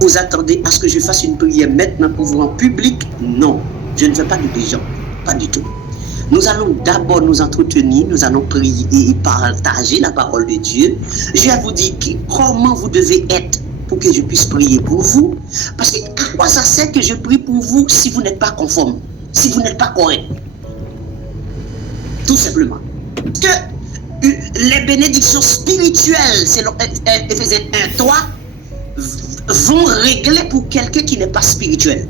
Vous attendez à ce que je fasse une prière maintenant pour vous en public? Non, je ne fais pas de prière, pas du tout. Nous allons d'abord nous entretenir, nous allons prier et partager la parole de Dieu. Je vais vous dire comment vous devez être pour que je puisse prier pour vous. Parce que à quoi ça sert que je prie pour vous si vous n'êtes pas conforme, si vous n'êtes pas correct? Tout simplement. Que les bénédictions spirituelles, selon Éphésiens 1:3, vont régler pour quelqu'un qui n'est pas spirituel.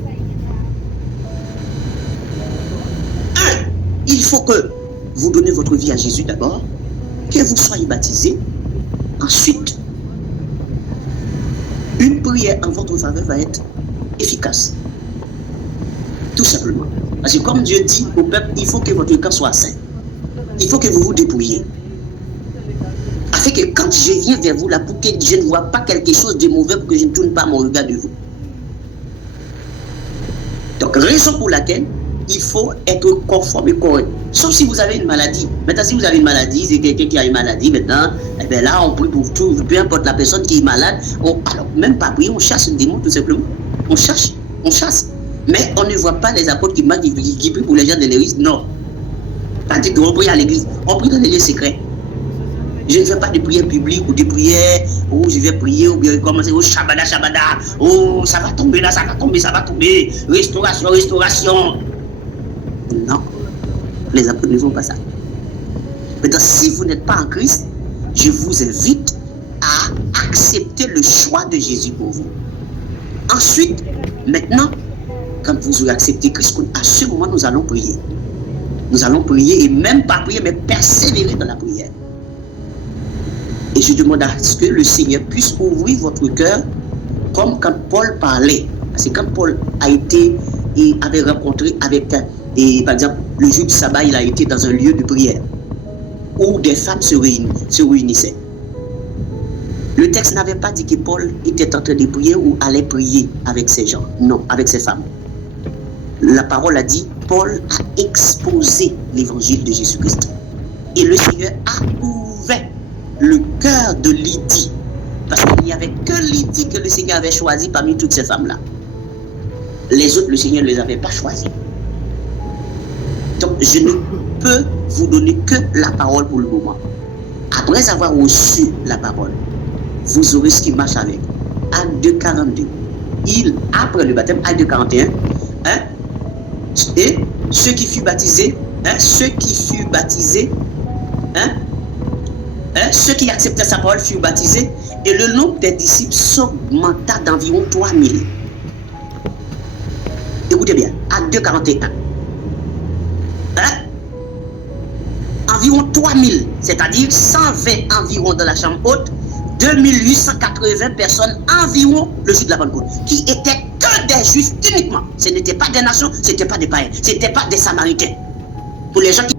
Il faut que vous donnez votre vie à Jésus d'abord, que vous soyez baptisé. Ensuite, une prière en votre faveur va être efficace. Tout simplement. Parce que comme Dieu dit au peuple, il faut que votre cœur soit saint. Il faut que vous vous dépouilliez. Afin que quand je viens vers vous là, pour que je ne vois pas quelque chose de mauvais, pour que je ne tourne pas mon regard de vous. Donc, raison pour laquelle il faut être conforme et correct. Sauf si vous avez une maladie. Maintenant, si vous avez une maladie, c'est quelqu'un qui a une maladie, maintenant, eh bien là, on prie pour tout, peu importe la personne qui est malade. Alors, même pas prier, on chasse le démon, tout simplement. On chasse. Mais on ne voit pas les apôtres qui prient pour les gens de l'église. Non. Tandis qu'on prie à l'église. On prie dans les lieux secrets. Je ne fais pas de prière publique ou de prière où je vais prier ou bien commencer au shabada. Oh, ça va tomber là, ça va tomber. Restauration. Non. Les apôtres ne font pas ça. Maintenant, si vous n'êtes pas en Christ, je vous invite à accepter le choix de Jésus pour vous. Ensuite, maintenant, quand vous aurez accepté Christ, à ce moment, nous allons prier. Nous allons prier et même pas prier, mais persévérer dans la prière. Et je demande à ce que le Seigneur puisse ouvrir votre cœur comme quand Paul parlait. Parce que quand Paul avait rencontré avec, par exemple, le jour du sabbat, il a été dans un lieu de prière où des femmes se réunissaient. Le texte n'avait pas dit que Paul était en train de prier ou allait prier avec ces gens. Non, avec ces femmes. La parole a dit, Paul a exposé l'évangile de Jésus-Christ. Et le Seigneur a ouvert le cœur de Lydie. Parce qu'il n'y avait que Lydie que le Seigneur avait choisi parmi toutes ces femmes-là. Les autres, le Seigneur ne les avait pas choisis. Donc, je ne peux vous donner que la parole pour le moment. Après avoir reçu la parole, vous aurez ce qui marche avec. Acte 2:42. Après le baptême, Acte 2:41, et ceux qui furent baptisés, ceux qui acceptaient sa parole furent baptisés, et le nombre des disciples s'augmenta d'environ 3000. Écoutez bien, Acte 2:41. Environ 3000, c'est-à-dire 120 environ dans la chambre haute, 2880 personnes environ le jour de la Pentecôte, qui étaient que des Juifs uniquement. Ce n'étaient pas des nations, ce n'étaient pas des païens, ce n'étaient pas des Samaritains. Pour les gens qui